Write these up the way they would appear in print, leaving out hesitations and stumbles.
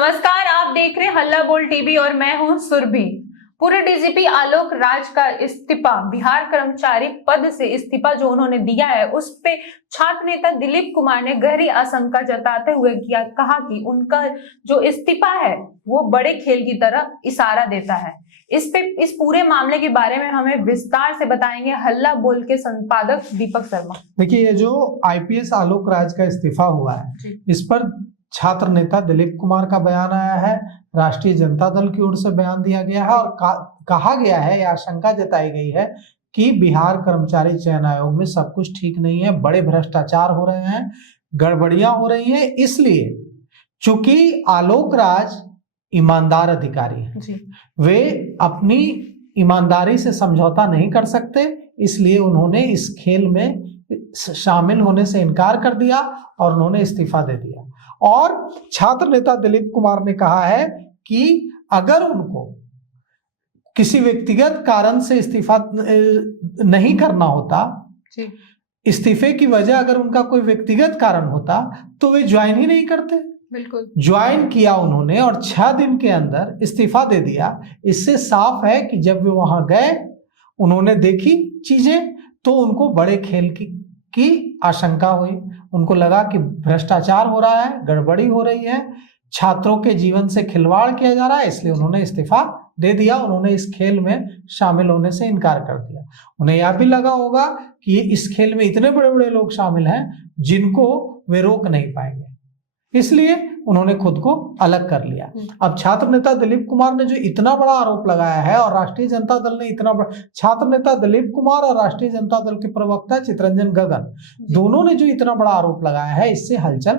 नमस्कार, आप देख रहे हैं हल्ला बोल टीवी और मैं हूं सुरभि। पूर्व डीजीपी आलोक राज का इस्तीफा, बिहार कर्मचारी पद से इस्तीफा जो उन्होंने दिया है, उस पे छात्र नेता दिलीप कुमार ने गहरी आशंका जताते हुए कहा कि उनका जो इस्तीफा है वो बड़े खेल की तरह इशारा देता है। इस पूरे मामले के बारे में हमें विस्तार से बताएंगे हल्ला बोल के संपादक दीपक शर्मा। देखिए, ये जो आईपीएस आलोक राज का इस्तीफा हुआ है, इस पर छात्र नेता दिलीप कुमार का बयान आया है, राष्ट्रीय जनता दल की ओर से बयान दिया गया है और कहा गया है या आशंका जताई गई है कि बिहार कर्मचारी चयन आयोग में सब कुछ ठीक नहीं है, बड़े भ्रष्टाचार हो रहे हैं, गड़बड़ियां हो रही हैं। इसलिए चूंकि आलोक राज ईमानदार अधिकारी है, वे अपनी ईमानदारी से समझौता नहीं कर सकते, इसलिए उन्होंने इस खेल में शामिल होने से इनकार कर दिया और उन्होंने इस्तीफा दे दिया। और छात्र नेता दिलीप कुमार ने कहा है कि अगर उनको किसी व्यक्तिगत कारण से इस्तीफा नहीं करना होता, इस्तीफे की वजह अगर उनका कोई व्यक्तिगत कारण होता तो वे ज्वाइन ही नहीं करते। बिल्कुल ज्वाइन किया उन्होंने और 6 दिन के अंदर इस्तीफा दे दिया। इससे साफ है कि जब वे वहां गए, उन्होंने देखी चीजें तो उनको बड़े खेल की आशंका हुई। उनको लगा कि भ्रष्टाचार हो रहा है, गड़बड़ी हो रही है, छात्रों के जीवन से खिलवाड़ किया जा रहा है, इसलिए उन्होंने इस्तीफा दे दिया। उन्होंने इस खेल में शामिल होने से इनकार कर दिया। उन्हें यह भी लगा होगा कि इस खेल में इतने बड़े बड़े लोग शामिल हैं जिनको वे रोक नहीं पाएंगे, इसलिए उन्होंने खुद को अलग कर लिया। अब छात्र नेता दिलीप कुमार ने जो इतना बड़ा आरोप लगाया है और राष्ट्रीय जनता दल ने इतना बड़ा, छात्र नेता दिलीप कुमार और राष्ट्रीय जनता दल के प्रवक्ता चितरंजन गगन दोनों ने जो इतना बड़ा आरोप लगाया है, इससे हलचल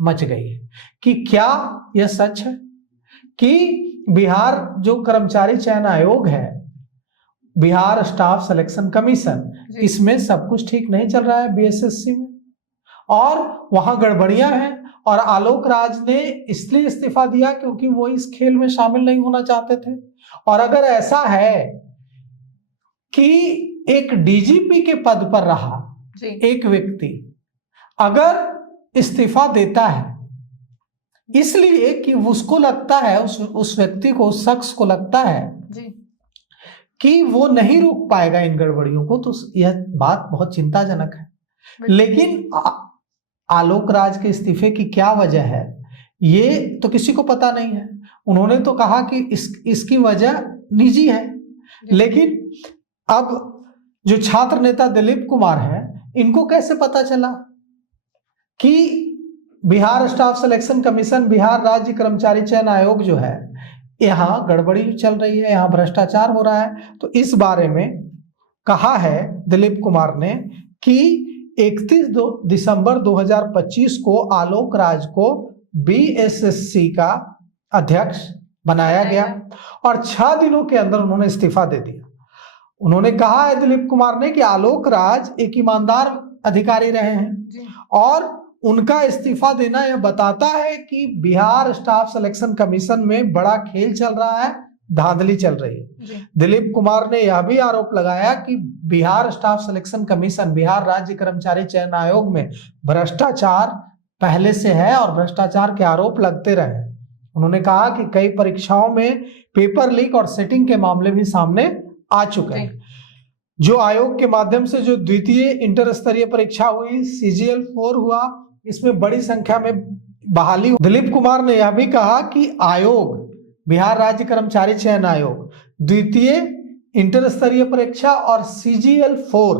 मच गई है कि क्या यह सच है कि बिहार जो कर्मचारी चयन आयोग है, बिहार स्टाफ सिलेक्शन कमीशन, इसमें सब कुछ ठीक नहीं चल रहा है बीएसएससी में और वहां गड़बड़ियां हैं और आलोक राज ने इसलिए इस्तीफा दिया क्योंकि वो इस खेल में शामिल नहीं होना चाहते थे। और अगर ऐसा है कि एक डीजीपी के पद पर रहा एक व्यक्ति अगर इस्तीफा देता है इसलिए कि उसको लगता है, उस व्यक्ति को, उस शख्स को लगता है कि वो नहीं रोक पाएगा इन गड़बड़ियों को, तो यह बात बहुत चिंताजनक है। लेकिन आलोक राज के इस्तीफे की क्या वजह है ये तो किसी को पता नहीं है। उन्होंने तो कहा कि इसकी वजह निजी है, लेकिन अब जो छात्र नेता दिलीप कुमार है, इनको कैसे पता चला कि Bihar staff selection commission, Bihar राज्य कर्मचारी चयन आयोग जो है, यहाँ गड़बड़ी चल रही है, यहाँ भ्रष्टाचार हो रहा है। तो इस बारे में कहा है दिलीप कुमार ने कि 31 दिसंबर 2025 को आलोक राज को बीएसएससी का अध्यक्ष बनाया गया और 6 दिनों के अंदर उन्होंने इस्तीफा दे दिया। उन्होंने कहा है दिलीप कुमार ने कि आलोक राज एक ईमानदार अधिकारी रहे हैं और उनका इस्तीफा देना यह बताता है कि बिहार स्टाफ सिलेक्शन कमीशन में बड़ा खेल चल रहा है, धांधली चल रही है। दिलीप कुमार ने यह भी आरोप लगाया कि Bihar staff selection commission, Bihar राज्य कर्मचारी चयन आयोग में भ्रष्टाचार पहले से है और भ्रष्टाचार के आरोप लगते रहे। उन्होंने कहा कि कई परीक्षाओं में पेपर लीक और सेटिंग के मामले भी सामने आ चुके हैं। जो आयोग के माध्यम से जो द्वितीय इंटर स्तरीय परीक्षा हुई, CGL 4 हुआ, इसमें बड़ी संख्या में बहाली हुई। दिलीप कुमार ने यह भी कहा कि आयोग, बिहार राज्य कर्मचारी चयन आयोग, द्वितीय इंटर स्तरीय परीक्षा और CGL 4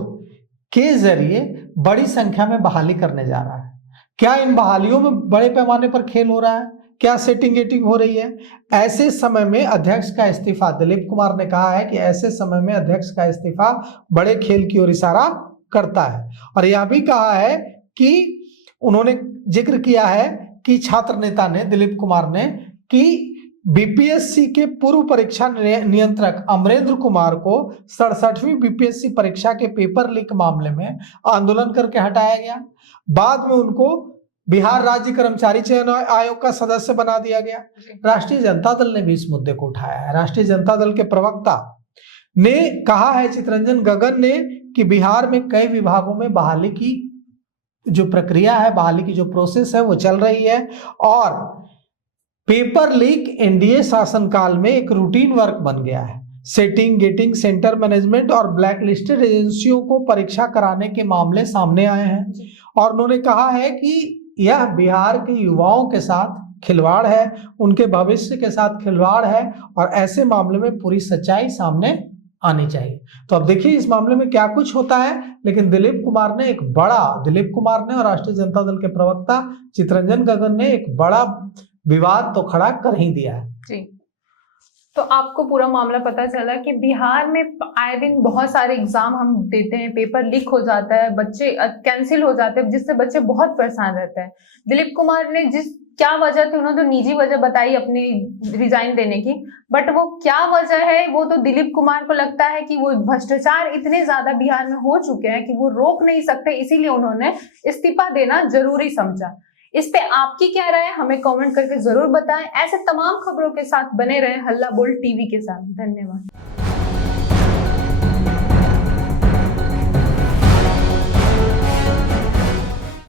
के जरिए बड़ी संख्या में बहाली करने जा रहा है। क्या इन बहालियों में बड़े पैमाने पर खेल हो रहा है? क्या सेटिंग गेटिंग हो रही है? ऐसे समय में अध्यक्ष का इस्तीफा, दिलीप कुमार ने कहा है कि ऐसे समय में अध्यक्ष का इस्तीफा बड़े खेल की ओर इशारा करता है। और यह भी कहा है कि उन्होंने जिक्र किया है कि छात्र नेता ने, दिलीप कुमार ने, कि बीपीएससी के पूर्व परीक्षा नियंत्रक अमरेंद्र कुमार को 67वीं बीपीएससी परीक्षा के पेपर लीक मामले में आंदोलन करके हटाया गया। बाद में उनको बिहार राज्य कर्मचारी चयन आयोग का सदस्य बना दिया गया। राष्ट्रीय जनता दल ने भी इस मुद्दे को उठाया है। राष्ट्रीय जनता दल के प्रवक्ता ने कहा है, चितरंजन गगन ने, कि बिहार में कई विभागों में बहाली की जो प्रक्रिया है, बहाली की जो प्रोसेस है वो चल रही है और पेपर लीक एनडीए शासनकाल में एक रूटीन वर्क बन गया है। सेटिंग, गेटिंग, सेंटर मैनेजमेंट और ब्लैक लिस्टेड एजेंसियों को परीक्षा कराने के मामले सामने आए हैं और उन्होंने कहा है कि यह बिहार के युवाओं के साथ खिलवाड़ है, उनके भविष्य के साथ खिलवाड़ है और ऐसे मामले में पूरी सच्चाई सामने आनी चाहिए। तो अब देखिए इस मामले में क्या कुछ होता है, लेकिन दिलीप कुमार ने और राष्ट्रीय जनता दल के प्रवक्ता चितरंजन गगन ने एक बड़ा विवाद तो खड़ा कर ही दिया है। जी, तो आपको पूरा मामला पता चला कि बिहार में आए दिन बहुत सारे एग्जाम हम देते हैं, पेपर लीक हो जाता है, बच्चे कैंसिल हो जाते हैं, जिससे बच्चे बहुत परेशान रहते हैं। दिलीप कुमार ने क्या वजह थी, उन्होंने तो निजी वजह बताई अपनी रिजाइन देने की, बट वो क्या वजह है वो तो दिलीप कुमार को लगता है कि वो भ्रष्टाचार इतने ज्यादा बिहार में हो चुके हैं कि वो रोक नहीं सकते, इसीलिए उन्होंने इस्तीफा देना जरूरी समझा। इस पे आपकी क्या राय है हमें कमेंट करके जरूर बताएं। ऐसे तमाम खबरों के साथ बने रहें हल्ला बोल टीवी के साथ। धन्यवाद।